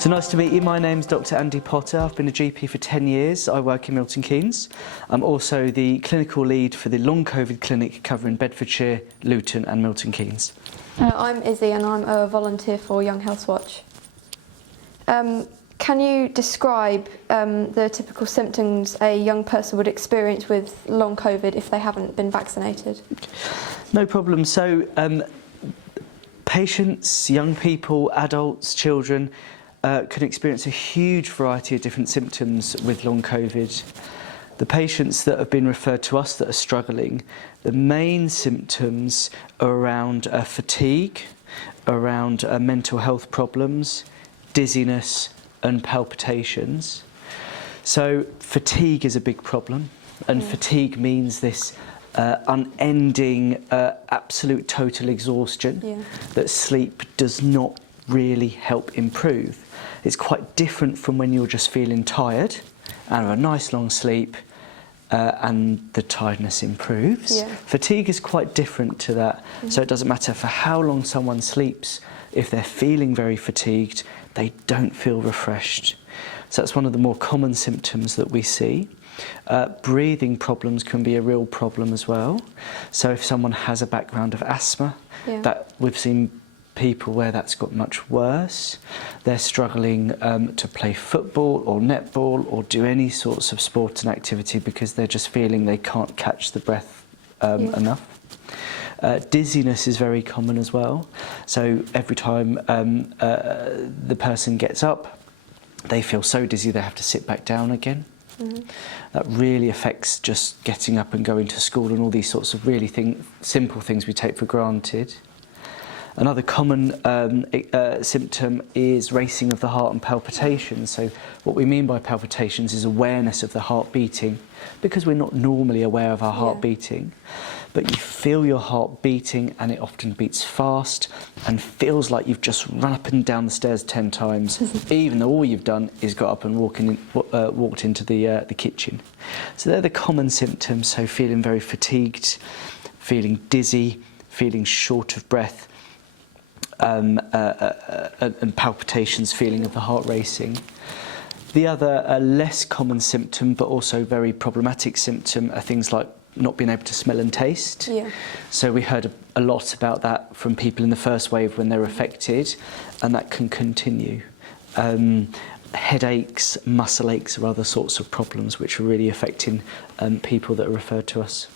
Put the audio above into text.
So nice to meet you. My name's Dr. Andy Potter. I've been a GP for 10 years. I work in Milton Keynes. I'm also the clinical lead for the long COVID clinic covering Bedfordshire, Luton and Milton Keynes. I'm Izzy and I'm a volunteer for Young Healthwatch. Can you describe the typical symptoms a young person would experience with long COVID if they haven't been vaccinated? No problem. So patients, young people, adults, children can experience a huge variety of different symptoms with long COVID. The patients that have been referred to us that are struggling, the main symptoms are around fatigue, around mental health problems, dizziness and palpitations. So fatigue is a big problem, and fatigue means this unending, absolute total exhaustion that sleep does not really help improve. It's quite different from when you're just feeling tired and have a nice long sleep and the tiredness improves. Fatigue is quite different to that. So it doesn't matter for how long someone sleeps, if they're feeling very fatigued, they don't feel refreshed. So that's one of the more common symptoms that we see. Breathing problems can be a real problem as well. So if someone has a background of asthma, that we've seen people where that's got much worse. They're struggling to play football or netball or do any sorts of sport and activity because they're just feeling they can't catch the breath enough. Dizziness is very common as well. So every time the person gets up, they feel so dizzy they have to sit back down again. That really affects just getting up and going to school and all these sorts of really simple things we take for granted. Another common symptom is racing of the heart and palpitations. So what we mean by palpitations is awareness of the heart beating, because we're not normally aware of our heart beating. But you feel your heart beating and it often beats fast and feels like you've just run up and down the stairs 10 times, even though all you've done is got up and walked into the kitchen. So they're the common symptoms, so feeling very fatigued, feeling dizzy, feeling short of breath, and palpitations, feeling of the heart racing. The other less common symptom, but also very problematic symptom, are things like not being able to smell and taste. So we heard a lot about that from people in the first wave when they're affected, and that can continue. Headaches, muscle aches are other sorts of problems which are really affecting people that are referred to us.